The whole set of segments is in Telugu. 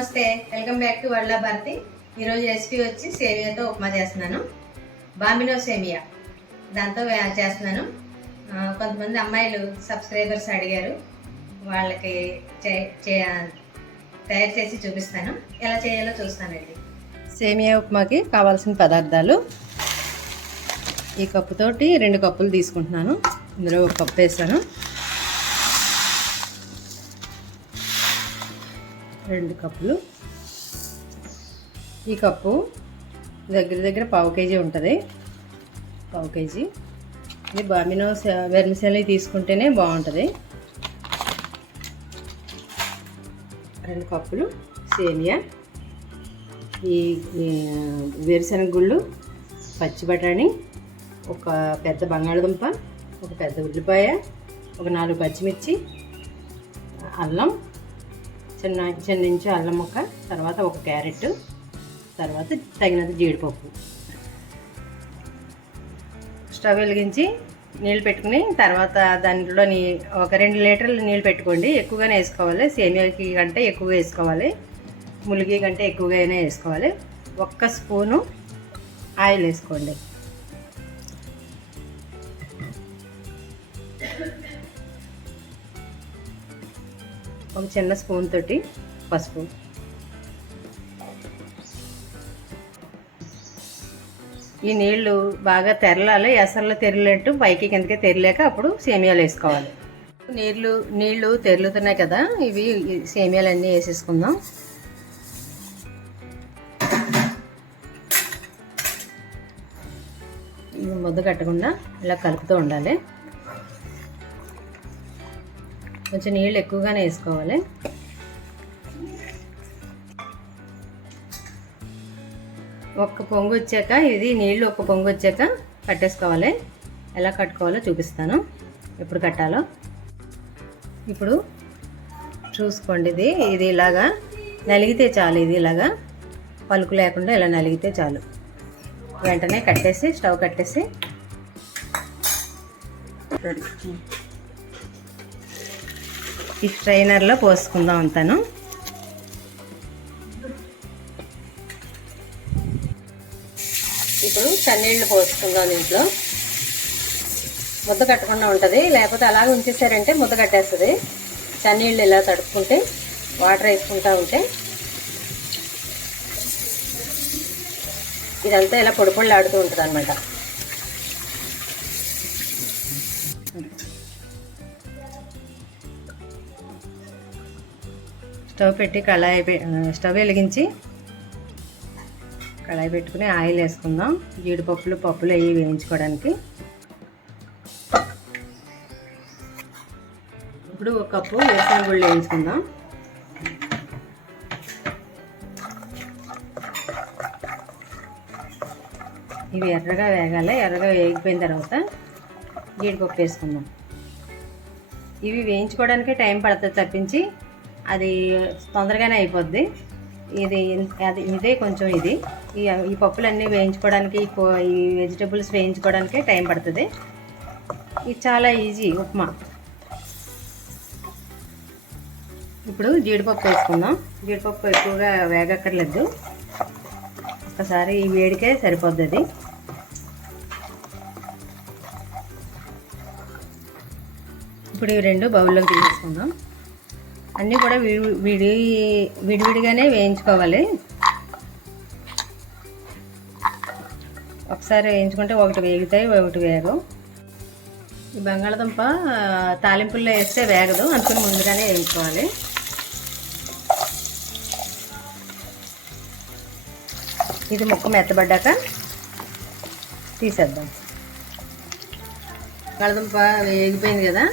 నమస్తే welcome back to world Bharati. ఈరోజు రెసిపీ వచ్చి సేమియాతో ఉప్మా చేస్తున్నాను. బాంబినో సేమియా. దాంతో చేస్తున్నాను. కొంతమంది అమ్మాయిలు సబ్స్క్రైబర్స్ అడిగారు. వాళ్ళకి చే- చే- తయారు చేసి చూపిస్తాను. ఎలా చేయాలో చూస్తానండి. సేమియా ఉప్మాకి కావాల్సిన పదార్థాలు. ఈ కప్పుతోటి రెండు కప్పులు తీసుకుంటున్నాను. ఇందులో ఒక కప్పు వేస్తాను. రెండు కప్పులు. ఈ కప్పు దగ్గర దగ్గర పావు కేజీ ఉంటుంది. పావు కేజీ. ఇది బామినో వెర్మిసెలి తీసుకుంటేనే బాగుంటుంది. రెండు కప్పులు సేమియా. ఈ వేరుశనగ గుళ్ళు పచ్చి బఠానీ ఒక పెద్ద బంగాళదుంప ఒక పెద్ద ఉల్లిపాయ ఒక నాలుగు పచ్చిమిర్చి అల్లం చిన్న చిన్న ఇంచు అల్లం ముక్క తర్వాత ఒక క్యారెట్ తర్వాత తగినంత జీడిపప్పు. స్టవ్ వెలిగించి నీళ్ళు పెట్టుకుని తర్వాత దాంట్లో నీ ఒక రెండు లీటర్లు నీళ్ళు పెట్టుకోండి. ఎక్కువగానే వేసుకోవాలి. సేమియాకి కంటే ఎక్కువగా వేసుకోవాలి. ములిగి కంటే ఎక్కువగానే వేసుకోవాలి. ఒక్క స్పూను ఆయిల్ వేసుకోండి. ఒక చిన్న స్పూన్ తోటి పసుపు. ఈ నీళ్ళు బాగా తెరలాలి ఎసర్లో తెరిలేట్టు పైకి కిందకి తెరలేక అప్పుడు సేమియాలు వేసుకోవాలి. నీళ్ళు నీళ్ళు తెరులుతున్నాయి కదా ఇవి సేమియాలు అన్నీ వేసేసుకుందాం. ఇవి ముద్ద కట్టకుండా ఇలా కలుపుతూ ఉండాలి. కొంచెం నీళ్ళు ఎక్కువగానే వేసుకోవాలి. ఒక్క పొంగు వచ్చాక ఇది నీళ్ళు ఒక పొంగు వచ్చాక కట్టేసుకోవాలి. ఎలా కట్టుకోవాలో చూపిస్తాను. ఎప్పుడు కట్టాలో. ఇప్పుడు చూసుకోండి ఇది. ఇది ఇలాగా నలిగితే చాలు ఇది ఇలాగా పలుకు లేకుండా ఇలా నలిగితే చాలు. వెంటనే కట్టేసి స్టవ్ కట్టేసి. ఈ స్ట్రైనర్లో పోసుకుందాం అంతాను ఇప్పుడు చన్నీళ్ళు పోసుకుందాం దీంట్లో. ముద్ద కట్టకుండా ఉంటుంది. లేకపోతే అలాగే ఉంచేసారంటే ముద్ద కట్టేస్తుంది. చన్నీళ్ళు ఇలా తడుపుకుంటే వాటర్ వేసుకుంటా ఉంటే. ఇదంతా ఇలా పొడి ఆడుతూ ఉంటుంది అనమాట స్టవ్ పెట్టి కళాయి స్టవ్ వెలిగించి కళాయి పెట్టుకుని ఆయిల్ వేసుకుందాం. జీడిపప్పులు పప్పులు అవి వేయించుకోవడానికి. ఇప్పుడు ఒక కప్పు వేసిన గుళ్ళు వేయించుకుందాం. ఇవి ఎర్రగా వేగాలి. ఎర్రగా వేగిపోయిన తర్వాత జీడిపప్పు వేసుకుందాం. ఇవి వేయించుకోవడానికే టైం పడుతుంది తప్పించి అది తొందరగానే అయిపోద్ది. ఇది అది ఇదే కొంచెం ఇది. ఈ ఈ పప్పులన్నీ వేయించుకోవడానికి ఈ వెజిటేబుల్స్ వేయించుకోవడానికి వెజిటబుల్స్ వేయించుకోవడానికే టైం పడుతుంది. ఇది చాలా ఈజీ ఉప్మా. ఇప్పుడు జీడిపప్పు వేసుకుందాం. జీడిపప్పు ఎక్కువగా వేగక్కర్లేదు. ఒక్కసారి ఈ వేడికే సరిపోద్ది అది. ఇప్పుడు ఈ రెండు బౌల్లోకి తీసుకుందాం అన్నీ కూడా విడి విడి విడివిడిగానే వేయించుకోవాలి. ఒకసారి వేయించుకుంటే ఒకటి వేగుతాయి ఒకటి వేగవు ఈ బంగాళదుంప తాలింపుల్లో వేస్తే వేగదు అందుకని ముందుగానే వేయించుకోవాలి. ఇది ముక్క మెత్తబడ్డాక తీసేద్దాం. బంగాళదుంప వేగిపోయింది కదా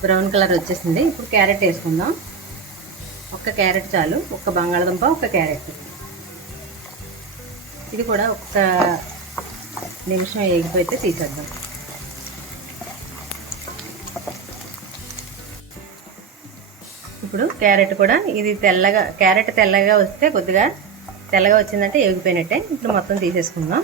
బ్రౌన్ కలర్ వచ్చేసింది. ఇప్పుడు క్యారెట్ వేసుకుందాం. ఒక్క క్యారెట్ చాలు. ఒక్క బంగాళదుంప ఒక్క క్యారెట్. ఇది కూడా ఒక్క నిమిషం వేగిపోతే తీసేద్దాం. ఇప్పుడు క్యారెట్ కూడా ఇది తెల్లగా క్యారెట్ తెల్లగా వస్తే కొద్దిగా తెల్లగా వచ్చిందంటే వేగిపోయినట్టే. ఇప్పుడు మొత్తం తీసేసుకుందాం.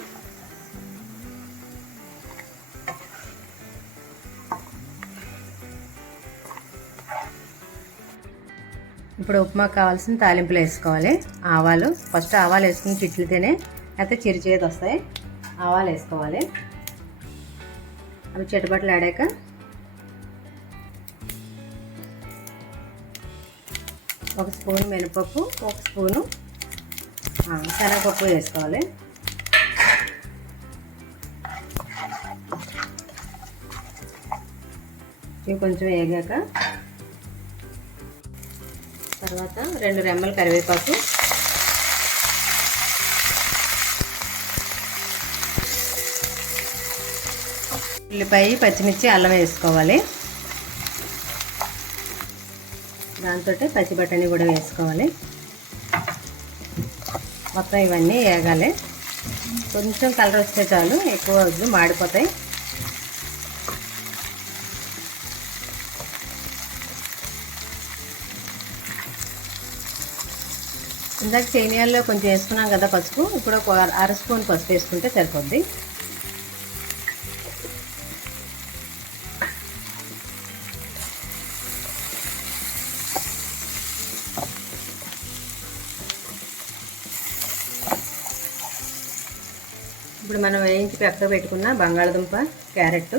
ఇప్పుడు ఉప్మా కావాల్సిన తాలింపులు వేసుకోవాలి. ఆవాలు. ఫస్ట్ ఆవాలు వేసుకుని చిట్లితేనే అయితే చిరుచేది వస్తాయి. ఆవాలు వేసుకోవాలి. అవి చిటపట్లు ఆడాక ఒక స్పూన్ మినపప్పు ఒక స్పూను శనగపప్పు వేసుకోవాలి. ఇవి కొంచెం వేగాక తర్వాత రెండు రెమ్మల కరివేపాకు. ఉల్లిపాయ పచ్చిమిర్చి అల్లం వేసుకోవాలి. దాంతో పచ్చి బఠానీ కూడా వేసుకోవాలి. మొత్తం ఇవన్నీ వేగాలి. కొంచెం కలర్ వస్తే చాలు ఎక్కువ వద్దు మాడిపోతాయి. ఇందాక సేమియాల్లో కొంచెం వేసుకున్నాం కదా పసుపు ఇప్పుడు ఒక అర స్పూన్ పసుపు వేసుకుంటే సరిపోద్ది. ఇప్పుడు మనం వేయించి పక్కకు పెట్టుకున్న బంగాళదుంప క్యారెట్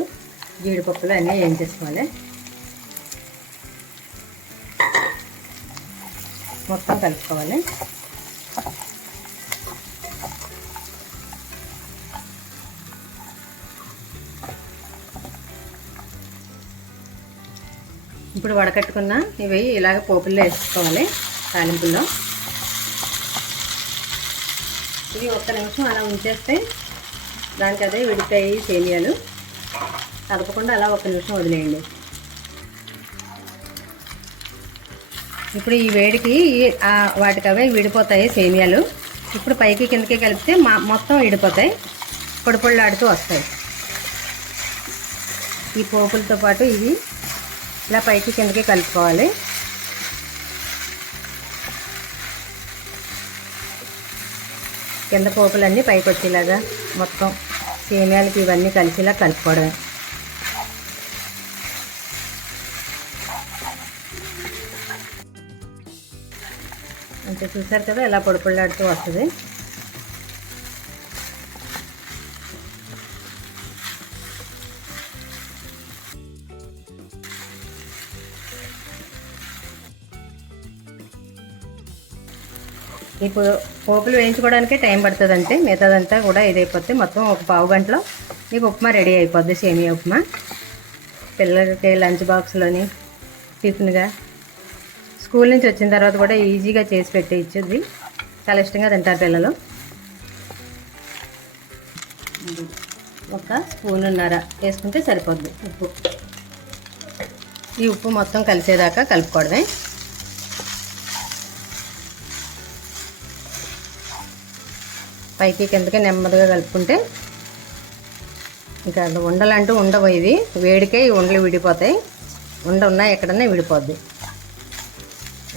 జీడిపప్పులు అన్నీ వేయించేసుకోవాలి. మొత్తం కలుపుకోవాలి. ఇప్పుడు వడకట్టుకున్న ఇవి ఇలాగ పోపుల్లో వేసుకోవాలి తాలింపుల్లో. ఇవి ఒక్క నిమిషం అలా ఉంచేస్తే దానికి అదే విడిపోయి సేమియాలు కదపకుండా అలా ఒక్క నిమిషం వదిలేయండి. ఇప్పుడు ఈ వేడికి వాటికి అవే విడిపోతాయి సేమియాలు. ఇప్పుడు పైకి కిందకి కలిపితే మా మొత్తం విడిపోతాయి. పొడి పొడిలాడుతూ వస్తాయి. ఈ పోపులతో పాటు ఇవి ఇలా పైకి కిందకి కలుపుకోవాలి. కింద పోపులన్నీ పైకి వచ్చేలాగా మొత్తం సేమియాలకి ఇవన్నీ కలిసేలా కలుపుకోవడమే. అంతే చూసారు కదా ఎలా పొడి వస్తుంది. ఇప్పుడు పోపులు వేయించుకోవడానికే టైం పడుతుందంటే మిగతాదంతా కూడా ఇదైపోతే మొత్తం ఒక పావు గంటలో మీకు ఉప్మా రెడీ అయిపోద్ది సేమియా ఉప్మా. పిల్లలకి లంచ్ బాక్స్లోని టిఫిన్గా స్కూల్ నుంచి వచ్చిన తర్వాత కూడా ఈజీగా చేసి పెట్టి ఇచ్చేది. చాలా ఇష్టంగా తింటారు పిల్లలు. ఒక స్పూనున్నర వేసుకుంటే సరిపోద్ది ఉప్పు. ఈ ఉప్పు మొత్తం కలిసేదాకా కలుపుకోవడమే. పైకి కిందకి నెమ్మదిగా కలుపుకుంటే ఇంకా ఉండలంటూ ఉండవు ఇది. వేడికే ఈ ఉండలు విడిపోతాయి. ఉండ ఉన్నా ఎక్కడన్నా విడిపోద్ది.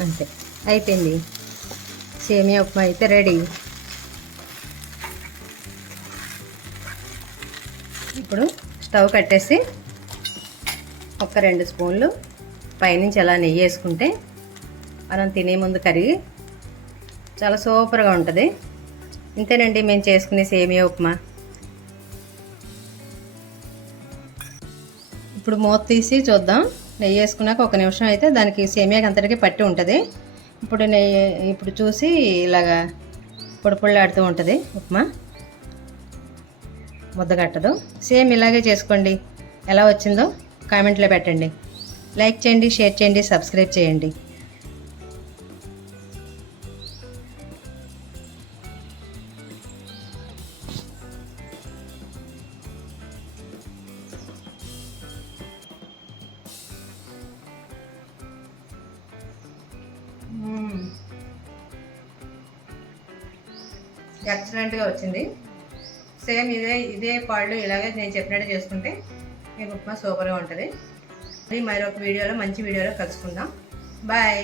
అంతే. అయిపోయింది. సేమియా ఉప్మా అయితే రెడీ. ఇప్పుడు స్టవ్ కట్టేసి ఒక రెండు స్పూన్లు పైనుంచి అలా నెయ్యి వేసుకుంటే మనం తినే ముందు కరిగి చాలా సూపర్గా ఉంటుంది. ఇంతేనండి మేము చేసుకునే సేమియా ఉప్మా. ఇప్పుడు మూత తీసి చూద్దాం. నెయ్యి వేసుకున్నాక ఒక నిమిషం అయితే దానికి సేమియాకి అంతటికి పట్టి ఉంటుంది. ఇప్పుడు నెయ్యి ఇప్పుడు చూసి ఇలాగా పొడిపొళ్ళాడుతూ ఉంటుంది. ఉప్మా. ముద్ద కట్టదు. సేమ్ ఇలాగే చేసుకోండి. ఎలా వచ్చిందో కామెంట్లో పెట్టండి. లైక్ చేయండి షేర్ చేయండి సబ్స్క్రైబ్ చేయండి. ఎక్సలెంట్గా వచ్చింది. సేమ్ ఇదే ఇదే పాళ్ళు ఇలాగే నేను చెప్పినట్టు చేసుకుంటే మీకు ఉప్మా సూపర్గా ఉంటుంది. మరి మరొక వీడియోలో మంచి వీడియోలో కలుసుకుందాం. బాయ్